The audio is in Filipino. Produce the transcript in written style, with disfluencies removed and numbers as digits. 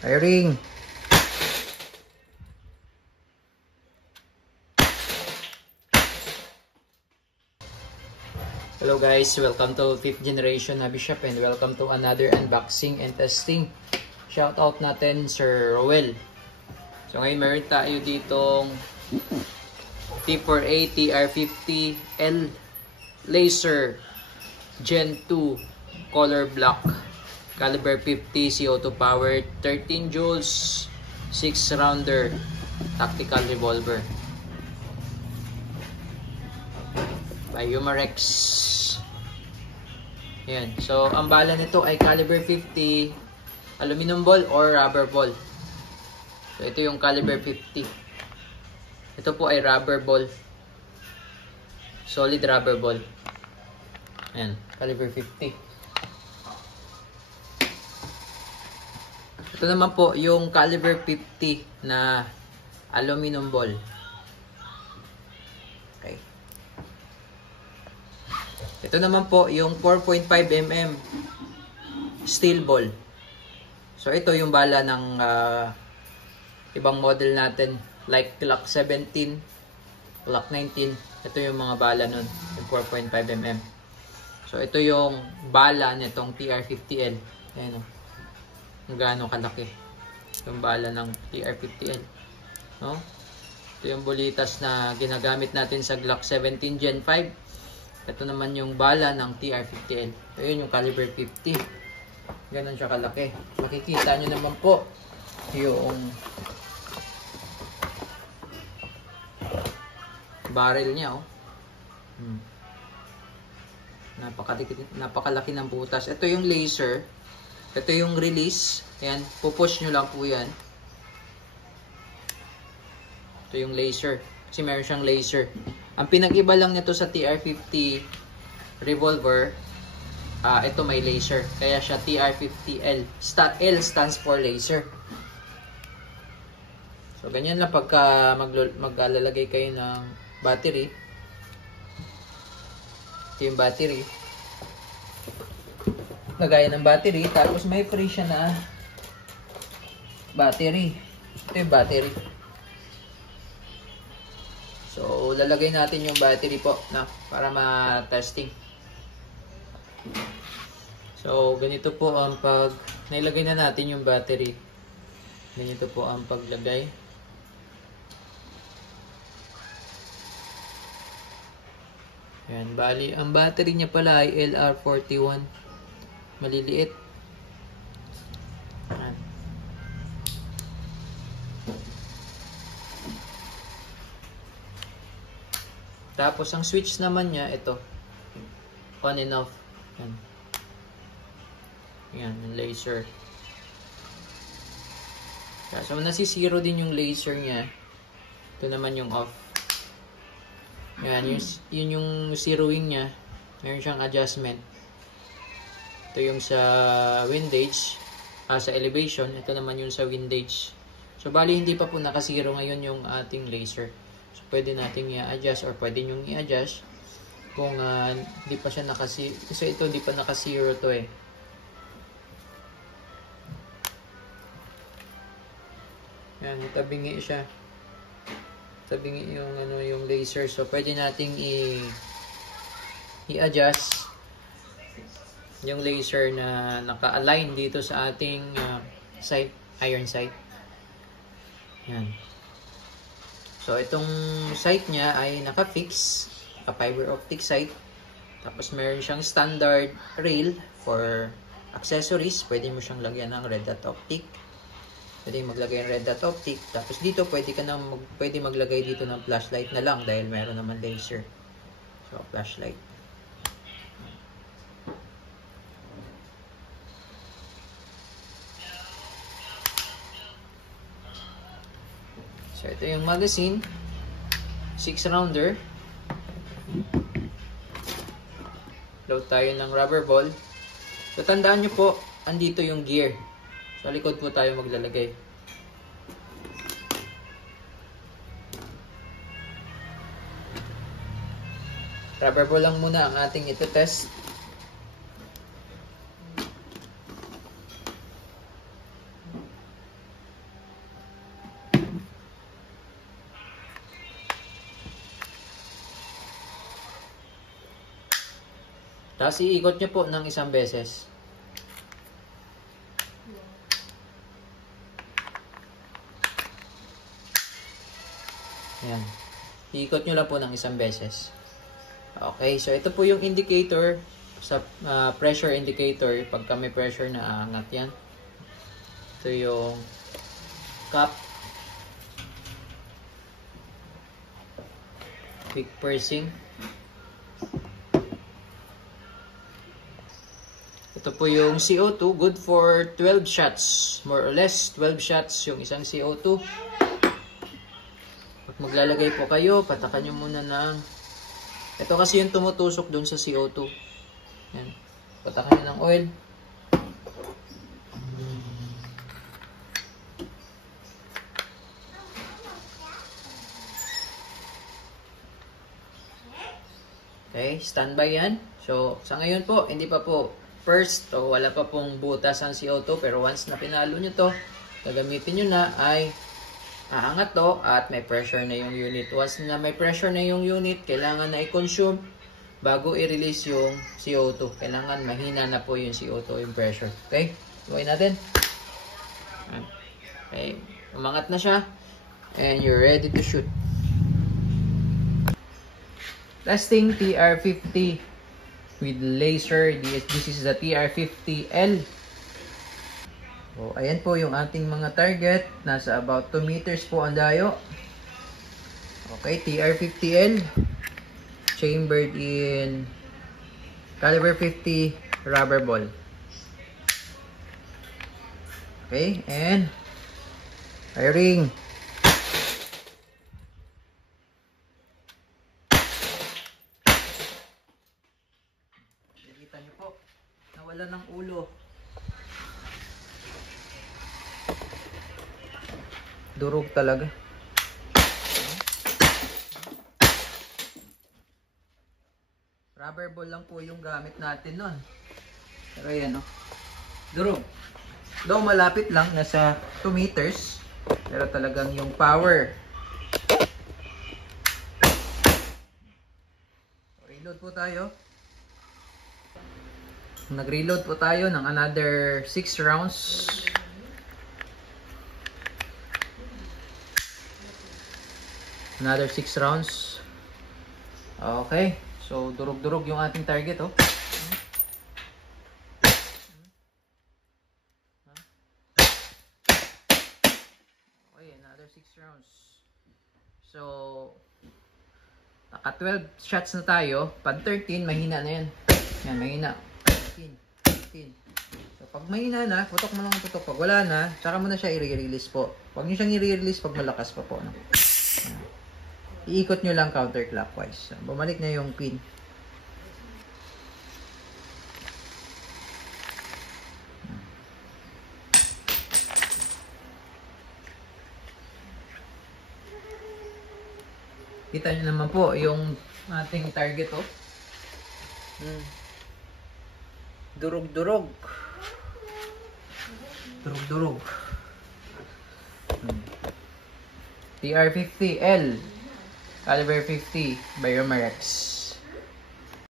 Firing. Hello guys, welcome to 5th generation Hobby Shop and welcome to another unboxing and testing. Shout out natin Sir Roel. So ngayon meron tayo ditong T4A TR50L Laser Gen 2 Color Black Caliber 50 CO2 powered 13 joules 6 rounder tactical revolver by Umarex. Yan. So, ang bala nito ay caliber 50 aluminum ball or rubber ball. So, ito yung caliber 50. Ito po ay rubber ball. Solid rubber ball. Yan. Caliber 50. Ito naman po yung caliber 50 na aluminum ball. Okay. Ito naman po yung 4.5mm steel ball. So ito yung bala ng ibang model natin like Glock 17, Glock 19. Ito yung mga bala nun, yung 4.5mm. So ito yung bala nitong TR50L. Ayan o. Kung gaano kalaki yung bala ng TR50L. No? Ito yung bulitas na ginagamit natin sa Glock 17 Gen 5. Ito naman yung bala ng TR50L. So, yun yung caliber 50. Ganon siya kalaki. Makikita nyo naman po yung barrel niya. Oh. Napakalaki ng butas. Ito yung laser. Ito yung release. Ayan. Pupush nyo lang po yan. Ito yung laser. Kasi meron siyang laser. Ang pinag-iba lang nito sa TR50 revolver, ito may laser. Kaya siya TR50L. L stands for laser. So, ganyan lang pagka maglalagay kayo ng battery. Ito yung battery. Lagay ng battery. Tapos may free siya na battery. Ito yung battery. So, lalagay natin yung battery po na para ma-testing. So, ganito po ang pag nailagay na natin yung battery. Ganito po ang paglagay. Yan, bali ang battery niya pala ay LR41. Maliliit. Yan. Tapos, ang switch naman niya, ito. On and off. Yan. Yan, yung laser. So, nasisiro din yung laser niya. Ito naman yung off. Yan, yun yung zeroing niya. Meron siyang adjustment. Ito yung sa windage. Sa elevation. Ito naman yung sa windage. So, bali hindi pa po nakasiro ngayon yung ating laser. So, pwede nating i-adjust or pwede nyong i-adjust kung hindi pa siya nakasiro. Kasi ito, hindi pa nakasiro to eh. Yan, tabingi siya. Tabingi yung, yung laser. So, pwede nating i-adjust yung laser na naka-align dito sa ating sight, iron sight. Yan. So, itong sight niya ay naka-fix, naka-fiber optic sight. Tapos, meron siyang standard rail for accessories. Pwede mo siyang lagyan ng red dot optic. Pwede maglagay ng red dot optic. Tapos, dito pwede ka na pwede maglagay dito ng flashlight na lang dahil meron naman laser. So, flashlight. So, ito yung magazine. 6 rounder. Load tayo ng rubber ball. So, tandaan nyo po, andito yung gear. Sa likod po tayo maglalagay. Rubber ball lang muna ang ating ito test. Tapos iikot nyo po ng isang beses. Ayan. Iikot nyo lang po ng isang beses. Okay, so ito po yung indicator sa pressure indicator. Pagka may pressure na aangat yan. Ito yung cap. Quick pursing. Ito po yung CO2, good for 12 shots. More or less, 12 shots yung isang CO2. Pag maglalagay po kayo, patakan nyo muna ng... Ito kasi yung tumutusok dun sa CO2. Yan. Patakan nyo ng oil. Okay, standby yan. So, sa ngayon po, hindi pa po first, o wala pa pong butas ang CO2, pero once na pinalo nyo to, gagamitin nyo na ay aangat to at may pressure na yung unit. Once na may pressure na yung unit, kailangan na i-consume bago i-release yung CO2. Kailangan mahina na po yung CO2, yung pressure. Okay, gawin natin. Okay, umangat na siya and you're ready to shoot. Testing TR50 with laser. This is the TR50L. So, ayan po yung ating mga target. Nasa about 2 meters po ang dayo. Okay, TR50L. Chambered in caliber 50 rubber ball. Okay, and firing. Kita nyo po, nawala ng ulo. Durog talaga. Rubber ball lang po yung gamit natin nun. Pero yan o. Durog. Though malapit lang, nasa 2 meters. Pero talagang yung power. Reload po tayo. Nag-reload po tayo ng another 6 rounds. Another 6 rounds. Okay. So, durog-durog yung ating target, oh. Okay, another 6 rounds. So, naka 12 shots na tayo. Pag 13, mahina na yan. Yan, mahina. 15. So, pag mahina na, putok mo lang ang putok. Pag wala na, saka mo na siya i-release po. Huwag nyo siyang i-release pag malakas pa po. No? Iikot nyo lang counterclockwise. So, bumalik na yung pin. Kita nyo naman po yung ating target, oh. Durog-durog. Durog-durog. TR50L. Caliber 50 by Romarex.